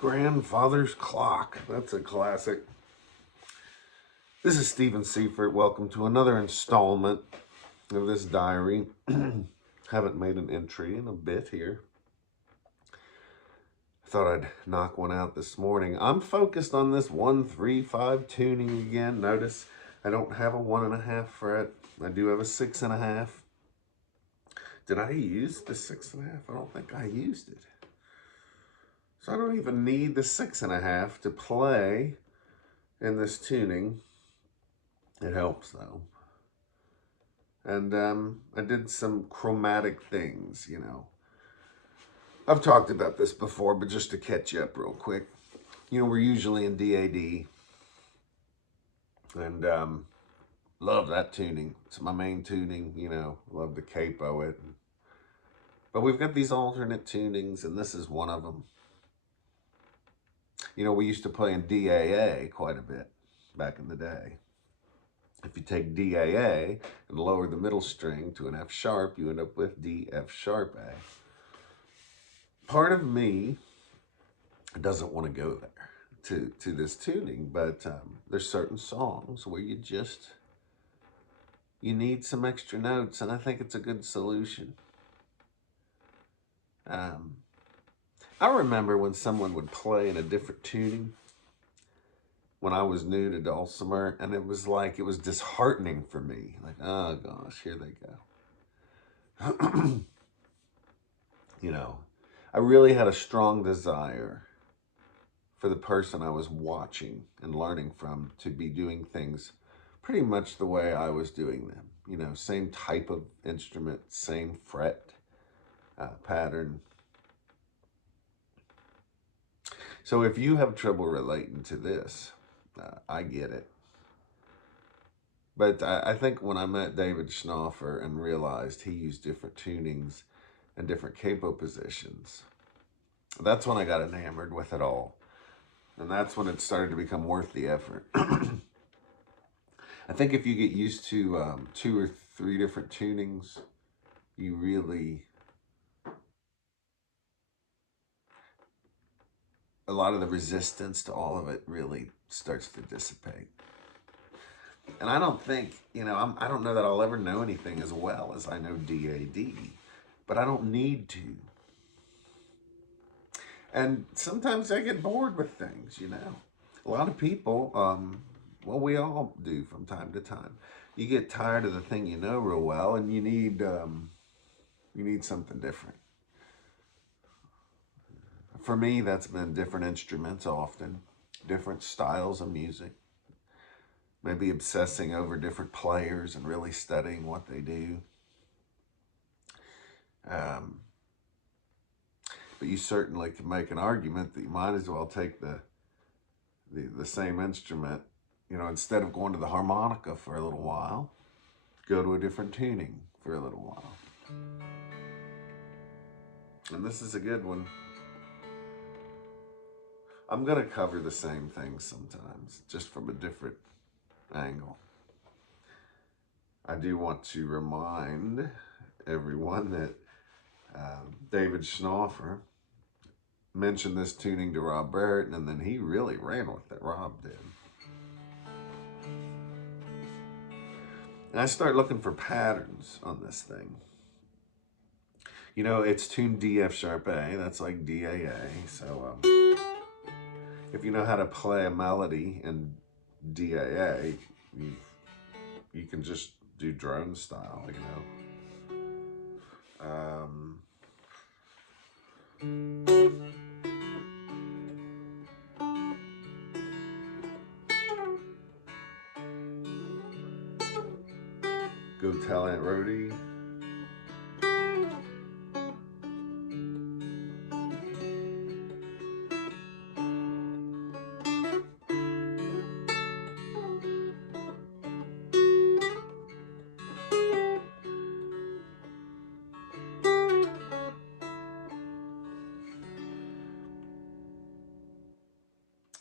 Grandfather's Clock. That's a classic. This is Stephen Seifert. Welcome to another installment of this diary. Haven't made an entry in a bit here. Thought I'd knock one out this morning. I'm focused on this 1-3-5 tuning again. Notice I don't have a 1.5 fret. I do have a 6.5. Did I use the 6.5? I don't think I used it. So I don't even need the 6.5 to play in this tuning. It helps though. And I did some chromatic things, you know. I've talked about this before, but just to catch you up real quick. You know, we're usually in DAD. And love that tuning. It's my main tuning, you know. Love to capo it. But we've got these alternate tunings, and this is one of them. You know, we used to play in DAA quite a bit back in the day. If you take DAA and lower the middle string to an F sharp, you end up with D, F sharp, A. Part of me doesn't want to go there to this tuning, but there's certain songs where you need some extra notes, and I think it's a good solution. I remember when someone would play in a different tuning when I was new to Dulcimer, and it was disheartening for me. Like, oh gosh, here they go. You know, I really had a strong desire for the person I was watching and learning from to be doing things pretty much the way I was doing them. You know, same type of instrument, same fret pattern. So if you have trouble relating to this, I get it. But I think when I met David Schnoffer and realized he used different tunings and different capo positions, that's when I got enamored with it all. And that's when it started to become worth the effort. I think if you get used to 2 or 3 different tunings, you really... a lot of the resistance to all of it really starts to dissipate. And I don't think, you know, I don't know that I'll ever know anything as well as I know DAD, but I don't need to. And sometimes I get bored with things, you know. A lot of people, well, we all do from time to time. You get tired of the thing you know real well, and you need something different. For me, that's been different instruments often, different styles of music, maybe obsessing over different players and really studying what they do. But you certainly can make an argument that you might as well take the same instrument, you know, instead of going to the harmonica for a little while, go to a different tuning for a little while. And this is a good one. I'm going to cover the same thing sometimes, just from a different angle. I do want to remind everyone that David Schnoffer mentioned this tuning to Rob Barrett, and then he really ran with it. Rob did. And I started looking for patterns on this thing. You know, it's tuned D, F sharp, A. That's like DAA. So if you know how to play a melody in DAA, you can just do drone style, you know. Go tell Aunt Rhodey.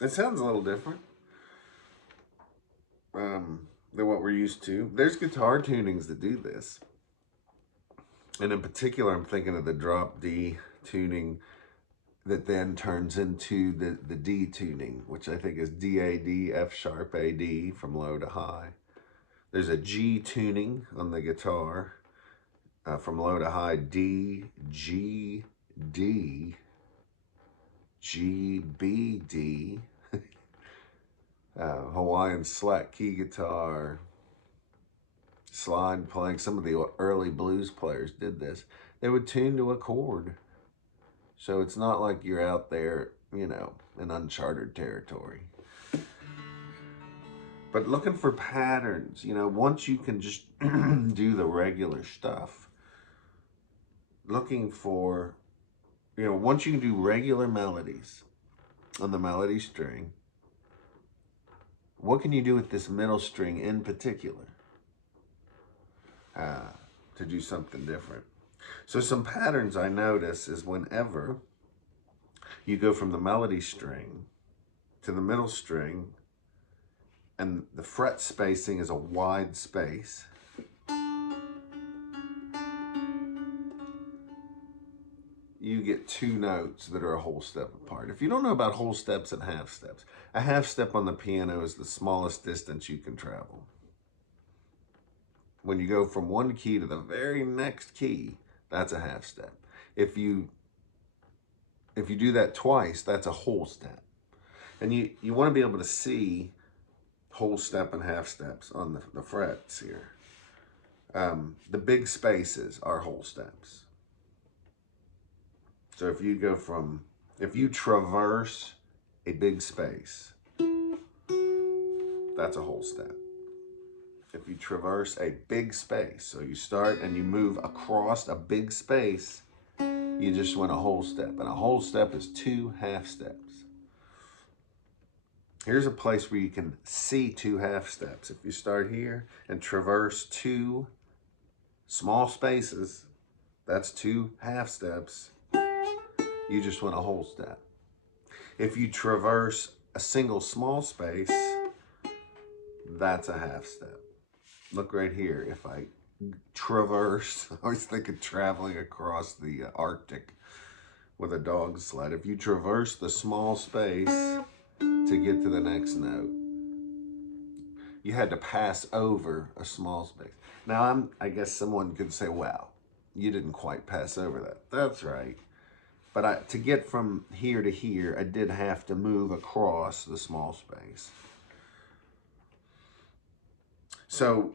It sounds a little different than what we're used to. There's guitar tunings that do this. And in particular, I'm thinking of the drop D tuning that then turns into the D tuning, which I think is D-A-D, F sharp A-D from low to high. There's a G tuning on the guitar, from low to high, D, G, D, G, B, D. Hawaiian slack key guitar, slide playing. Some of the early blues players did this. They would tune to a chord. So it's not like you're out there, you know, in uncharted territory. But looking for patterns, you know, once you can just do the regular stuff, looking for, you know, once you can do regular melodies on the melody string, what can you do with this middle string in particular to do something different? So some patterns I notice is whenever you go from the melody string to the middle string, and the fret spacing is a wide space, you get two notes that are a whole step apart. If you don't know about whole steps and half steps, a half step on the piano is the smallest distance you can travel. When you go from one key to the very next key, that's a half step. If you do that twice, that's a whole step. And you want to be able to see whole step and half steps on the frets here. The big spaces are whole steps. So if you traverse a big space, that's a whole step. If you traverse a big space, so you start and you move across a big space, you just went a whole step. And a whole step is two half steps. Here's a place where you can see two half steps. If you start here and traverse two small spaces, that's two half steps. You just went a whole step. If you traverse a single small space, that's a half step. Look right here. If I traverse, I always think of traveling across the Arctic with a dog sled. If you traverse the small space to get to the next note, you had to pass over a small space. Now, I guess someone could say, well, you didn't quite pass over that. That's right. But to get from here to here, I did have to move across the small space. So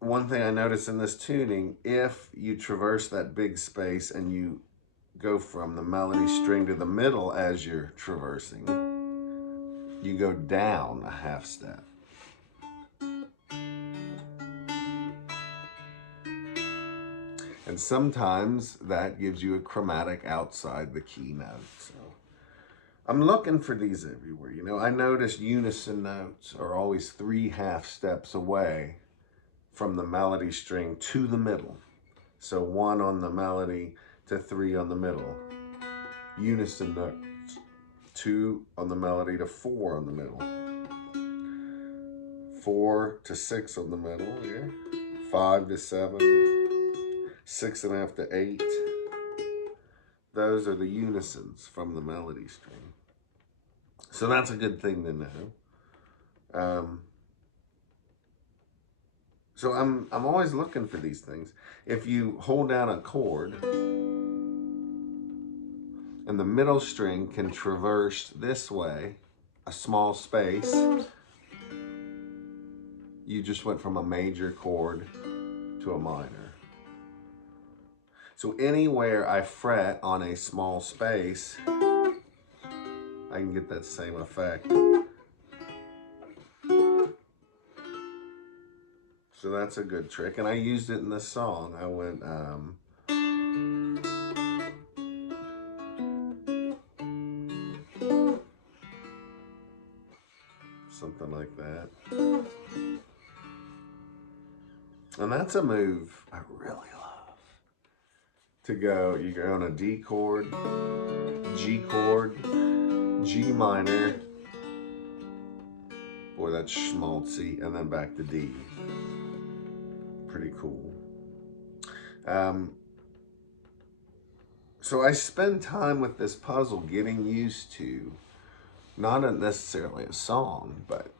one thing I noticed in this tuning, if you traverse that big space and you go from the melody string to the middle as you're traversing, you go down a half step. And sometimes that gives you a chromatic outside the key note. So I'm looking for these everywhere. You know, I notice unison notes are always three half steps away from the melody string to the middle. So one on the melody to three on the middle. Unison notes, two on the melody to four on the middle. 4 to 6 on the middle, yeah. 5 to 7, 6.5 to 8. Those are the unisons from the melody string. So that's a good thing to know. So I'm always looking for these things. If you hold down a chord, and the middle string can traverse this way, a small space, you just went from a major chord to a minor. So anywhere I fret on a small space, I can get that same effect. So that's a good trick, and I used it in this song. I went, something like that. And that's a move I really love. To go, you go on a D chord, G chord, G minor. Boy, that's schmaltzy, and then back to D. Pretty cool. So I spend time with this puzzle getting used to, not necessarily a song, but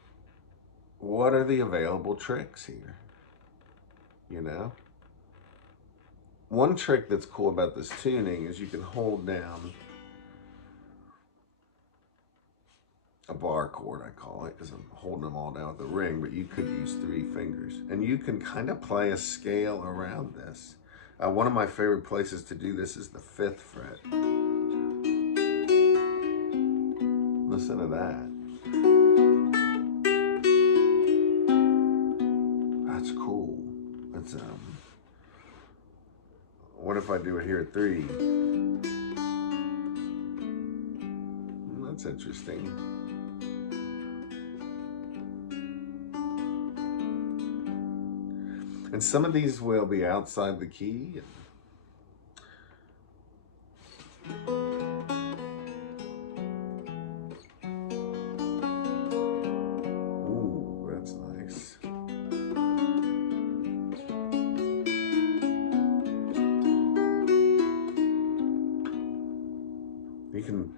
what are the available tricks here, you know? One trick that's cool about this tuning is you can hold down a bar chord, I call it, because I'm holding them all down with the ring, but you could use 3 fingers. And you can kind of play a scale around this. One of my favorite places to do this is the 5th fret. Listen to that. That's cool. That's what if I do it here at 3? That's interesting. And some of these will be outside the key. Ooh, that's nice. You can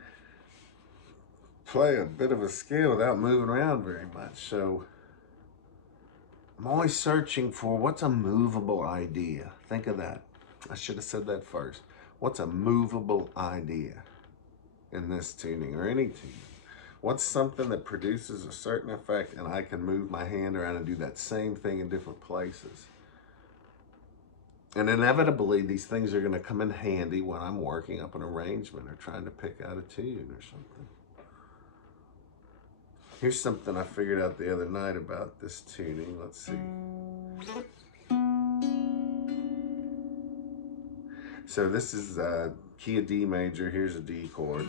play a bit of a scale without moving around very much. So I'm always searching for what's a movable idea. Think of that. I should have said that first. What's a movable idea in this tuning or any tuning? What's something that produces a certain effect and I can move my hand around and do that same thing in different places? And inevitably, these things are going to come in handy when I'm working up an arrangement or trying to pick out a tune or something. Here's something I figured out the other night about this tuning. Let's see. So this is key of D major. Here's a D chord.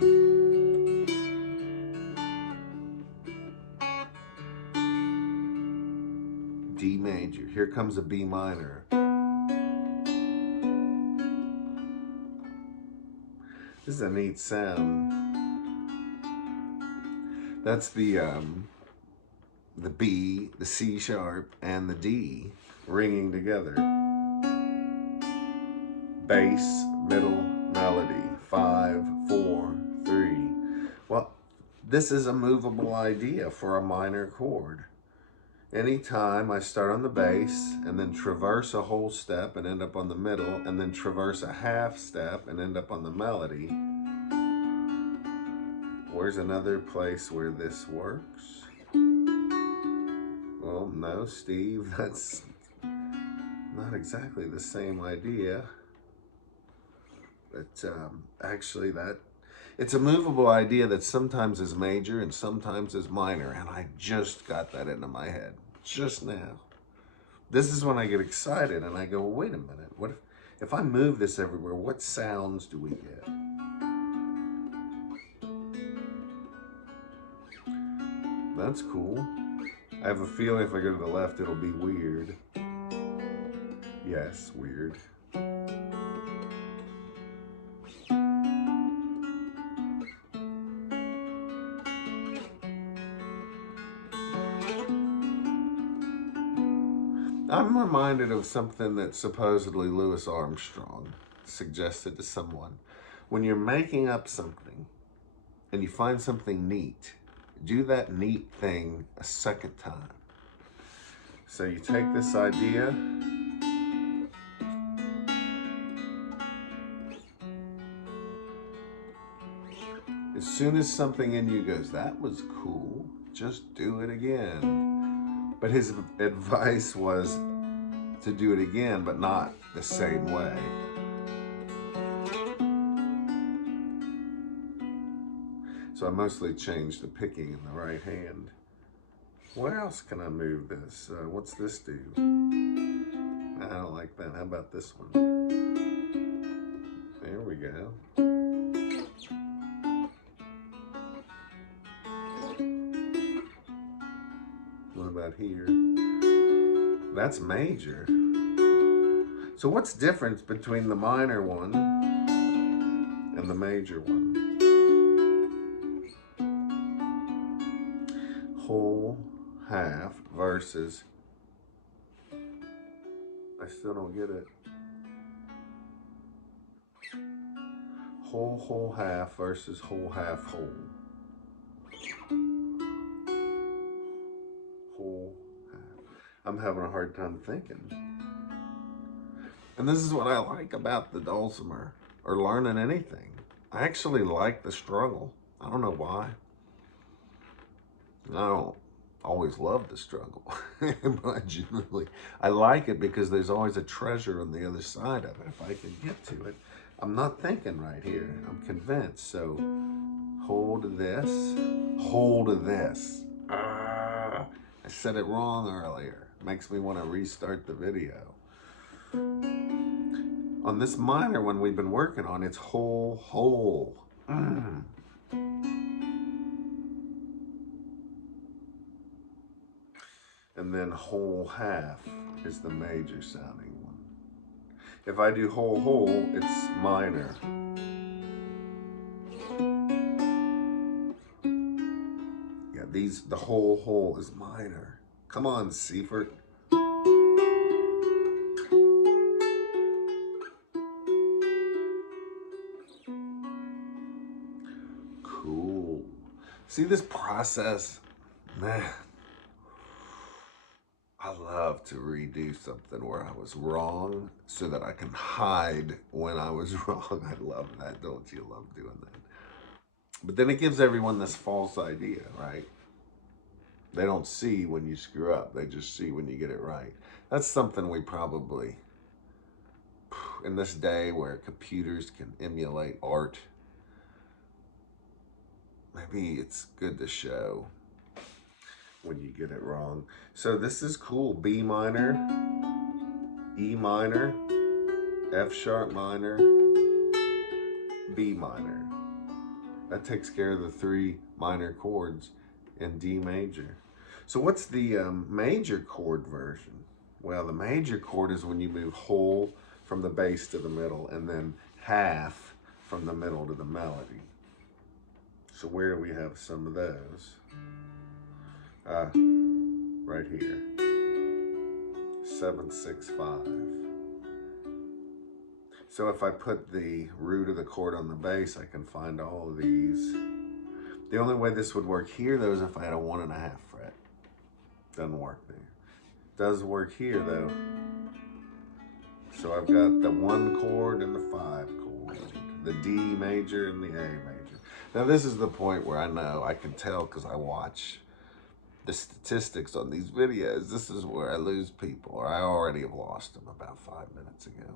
D major. Here comes a B minor. This is a neat sound. That's the B, the C sharp, and the D ringing together. Bass, middle, melody, 5, 4, 3. Well, this is a movable idea for a minor chord. Anytime I start on the bass and then traverse a whole step and end up on the middle, and then traverse a half step and end up on the melody, where's another place where this works? Well, no, Steve, that's not exactly the same idea. But actually it's a movable idea that sometimes is major and sometimes is minor, and I just got that into my head just now. This is when I get excited and I go, well, wait a minute, what if I move this everywhere, what sounds do we get? That's cool. I have a feeling if I go to the left, it'll be weird. Yes, weird. I'm reminded of something that supposedly Louis Armstrong suggested to someone. When you're making up something and you find something neat, do that neat thing a second time. So you take this idea, as soon as something in you goes, that was cool, just do it again. But his advice was to do it again, but not the same way. So I mostly changed the picking in the right hand. Where else can I move this? What's this do? I don't like that. How about this one? There we go. What about here? That's major. So what's the difference between the minor one and the major one? Whole, half versus, I still don't get it. Whole, whole, half versus whole, half, whole. Whole, half. I'm having a hard time thinking. And this is what I like about the dulcimer, or learning anything. I actually like the struggle. I don't know why. I don't always love the struggle, but generally I like it because there's always a treasure on the other side of it. If I can get to it, I'm not thinking right here. I'm convinced. So hold this, hold this. I said it wrong earlier. Makes me want to restart the video. On this minor one we've been working on, it's whole, whole. And then whole half is the major sounding one. If I do whole, whole, it's minor. Yeah, the whole, whole is minor. Come on, Seifert. Cool. See this process? Man, I love to redo something where I was wrong so that I can hide when I was wrong. I love that. Don't you love doing that? But then it gives everyone this false idea, right? They don't see when you screw up. They just see when you get it right. That's something we probably, in this day where computers can emulate art, maybe it's good to show when you get it wrong. So this is cool. B minor, E minor, F sharp minor, B minor. That takes care of the 3 minor chords in D major. So what's the major chord version? Well, the major chord is when you move whole from the bass to the middle and then half from the middle to the melody. So where do we have some of those? Right here. 7, 6, 5. So if I put the root of the chord on the bass, I can find all of these. The only way this would work here, though, is if I had a 1.5 fret. Doesn't work there. Does work here, though. So I've got the 1 chord and the 5 chord, the D major and the A major. Now this is the point where I know, I can tell because I watch the statistics on these videos. This is where I lose people, or I already have lost them about 5 minutes ago.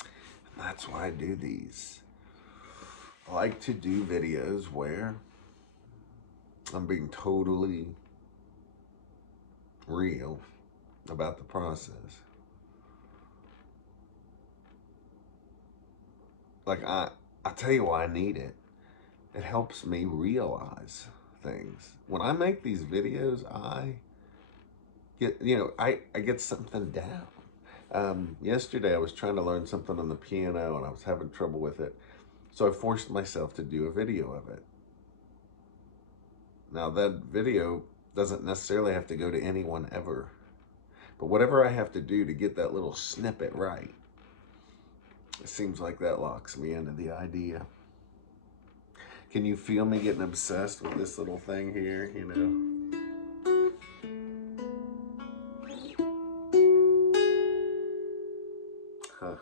And that's why I do these. I like to do videos where I'm being totally real about the process. Like, I'll tell you why I need it. It helps me realize things. When I make these videos, I get, I get something down. Yesterday I was trying to learn something on the piano and I was having trouble with it. So I forced myself to do a video of it. Now that video doesn't necessarily have to go to anyone ever, but whatever I have to do to get that little snippet right, it seems like that locks me into the idea. Can you feel me getting obsessed with this little thing here, Huh.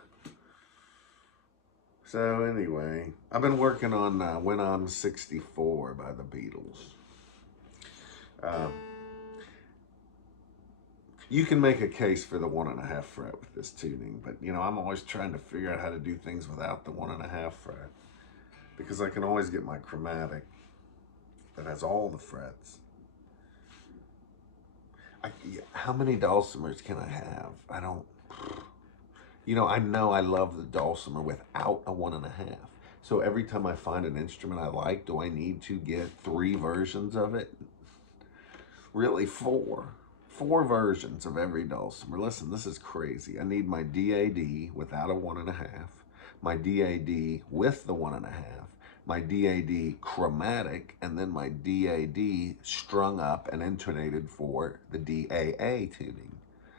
So anyway, I've been working on When I'm 64 by the Beatles. You can make a case for the 1.5 fret with this tuning, but I'm always trying to figure out how to do things without the 1.5 fret, because I can always get my chromatic that has all the frets. How many dulcimers can I have? I don't, I know I love the dulcimer without a 1.5. So every time I find an instrument I like, do I need to get 3 versions of it? Really, 4. 4 versions of every dulcimer. Listen, this is crazy. I need my DAD without a 1.5, my DAD with the 1.5, my DAD chromatic, and then my DAD strung up and intonated for the DAA tuning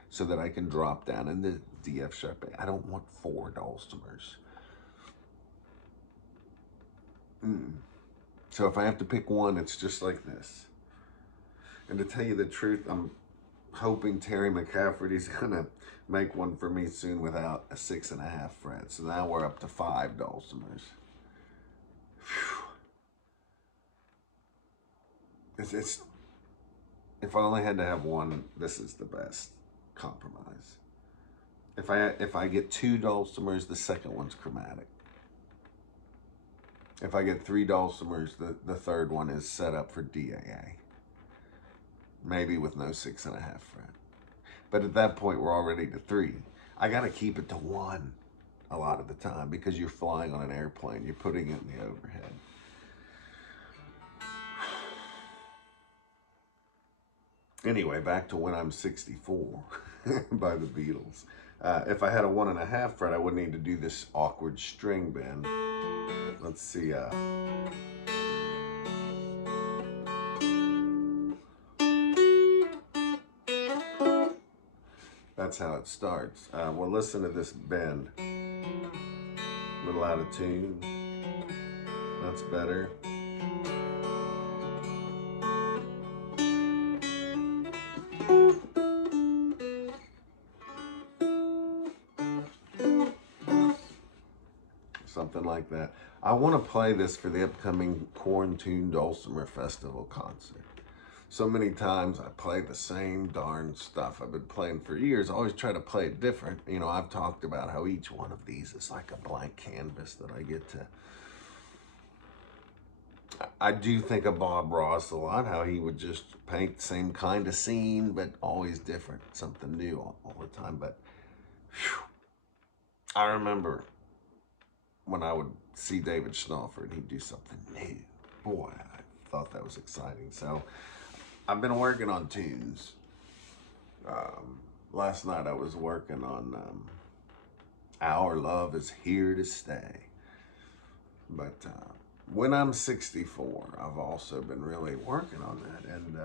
so that I can drop down into DF sharp A. I don't want 4 dulcimers. So if I have to pick one, it's just like this. And to tell you the truth, I'm hoping Terry McCafferty's gonna make one for me soon without a 6.5 fret. So now we're up to 5 dulcimers. It's if I only had to have one, this is the best compromise. If I get 2 dulcimers, the second one's chromatic. If I get 3 dulcimers, the third one is set up for DAA. Maybe with no 6.5 fret. But at that point, we're already to 3. I gotta keep it to 1 a lot of the time because you're flying on an airplane. You're putting it in the overhead. Anyway, back to When I'm 64 by the Beatles. If I had a 1.5 fret, I wouldn't need to do this awkward string bend. Let's see. That's how it starts. Well, listen to this bend. A little out of tune. That's better. Something like that. I want to play this for the upcoming Quarantine Dulcimer Festival concert. So many times I play the same darn stuff I've been playing for years. I always try to play it different. You know, I've talked about how each one of these is like a blank canvas that I get to... I do think of Bob Ross a lot, how he would just paint the same kind of scene, but always different, something new all the time. But whew, I remember when I would see David Schnaufer and he'd do something new. Boy, I thought that was exciting. So I've been working on tunes. Last night I was working on Our Love Is Here to Stay. But When I'm 64, I've also been really working on that. And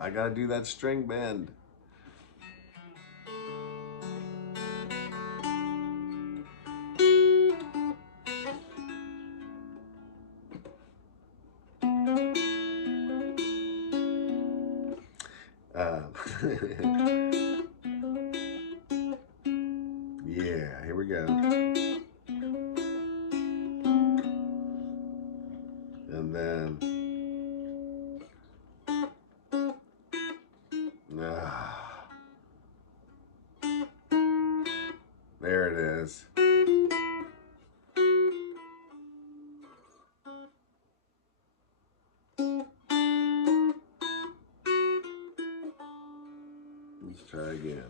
I gotta do that string bend. Yeah, here we go. And then, there it is. Let's try again.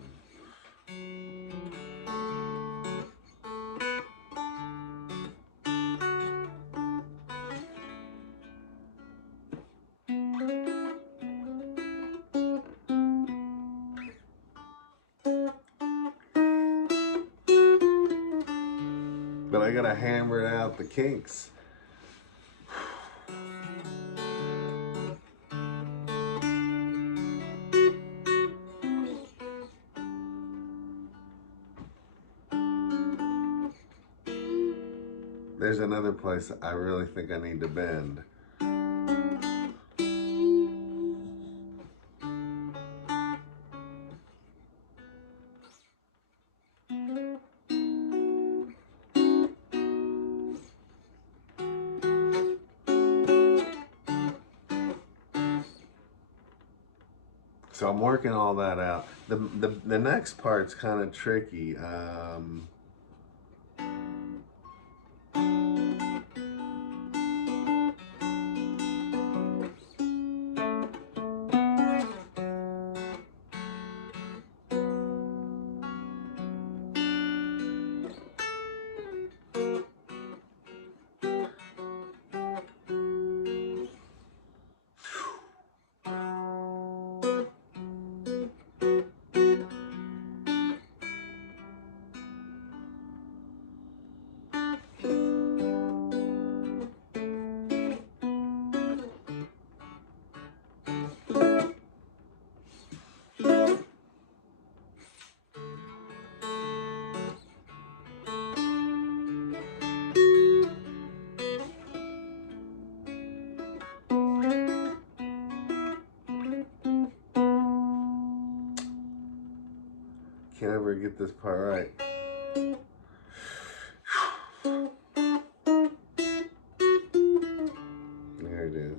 But I gotta hammer out the kinks. There's another place I really think I need to bend. So I'm working all that out. The next part's kind of tricky. can't ever get this part right. There it is.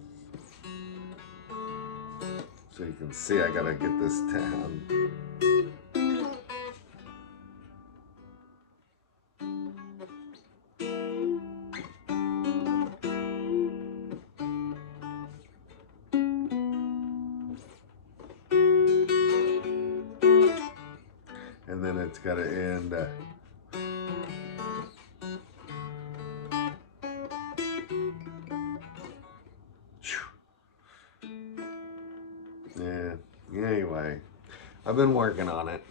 So you can see I gotta get this down. And then it's gotta end. Yeah, anyway, I've been working on it.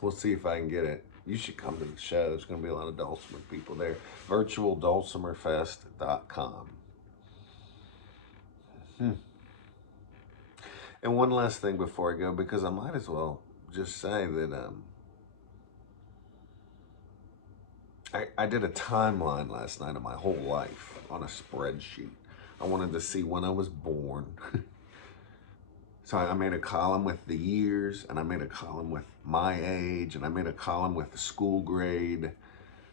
We'll see if I can get it. You should come to the show. There's going to be a lot of Dulcimer people there. virtualdulcimerfest.com. And one last thing before I go, because I might as well just say that I did a timeline last night of my whole life on a spreadsheet. I wanted to see when I was born. So I made a column with the years, and I made a column with my age, and I made a column with the school grade,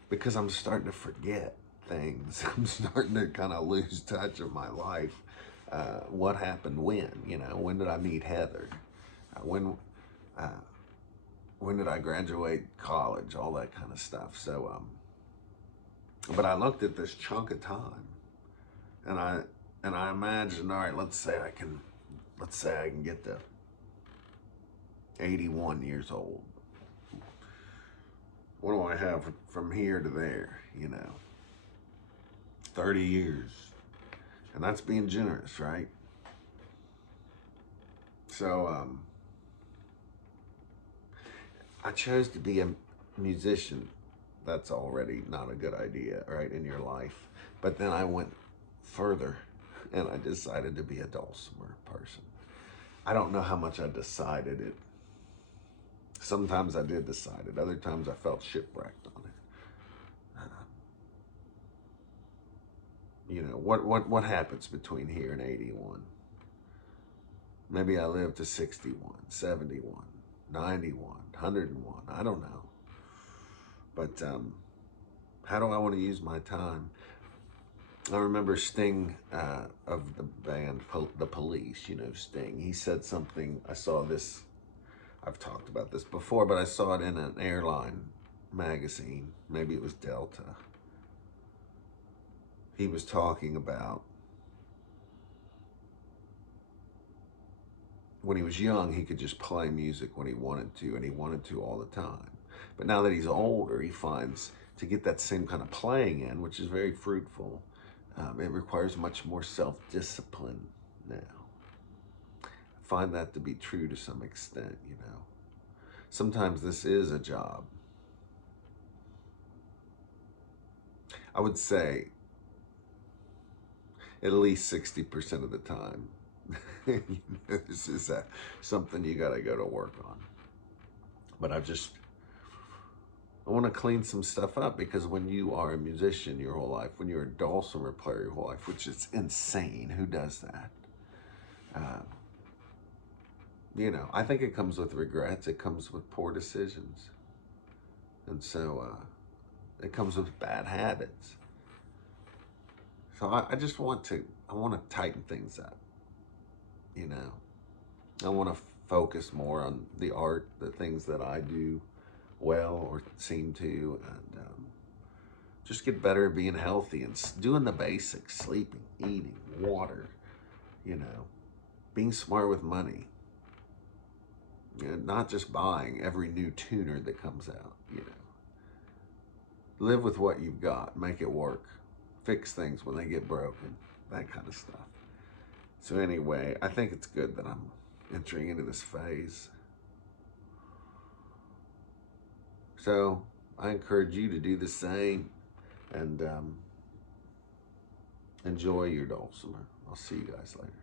because I'm starting to forget things. I'm starting to kind of lose touch of my life. What happened when? You know, when did I meet Heather? When did I graduate college? All that kind of stuff. So, but I looked at this chunk of time, and I imagined, all right, let's say I can get to 81 years old. What do I have from here to there, you know? 30 years. And that's being generous, right? So, I chose to be a musician. That's already not a good idea, right, in your life. But then I went further, and I decided to be a Dulcimer person. I don't know how much I decided it. Sometimes I did decide it. Other times I felt shipwrecked on it. You know, what happens between here and 81? Maybe I live to 61, 71, 91, 101. I don't know. But how do I want to use my time? I remember Sting of the band, The Police, you know, Sting. He said something, I saw this, I've talked about this before, but I saw it in an airline magazine. Maybe it was Delta. He was talking about when he was young, he could just play music when he wanted to, and he wanted to all the time. But now that he's older, he finds to get that same kind of playing in, which is very fruitful, it requires much more self-discipline now. I find that to be true to some extent, you know. Sometimes this is a job. I would say at least 60% of the time, this is something you got to go to work on. But I want to clean some stuff up, because when you are a musician your whole life, when you're a Dulcimer player your whole life, which is insane, who does that? You know, I think it comes with regrets. It comes with poor decisions. And so it comes with bad habits. So I just want to tighten things up, you know. I want to focus more on the art, the things that I do well or seem to, and just get better at being healthy and doing the basics, sleeping, eating, water, you know, being smart with money. You know, not just buying every new tuner that comes out, you know. Live with what you've got, make it work. Fix things when they get broken, that kind of stuff. So anyway, I think it's good that I'm entering into this phase. So I encourage you to do the same, and enjoy your Dulcimer. I'll see you guys later.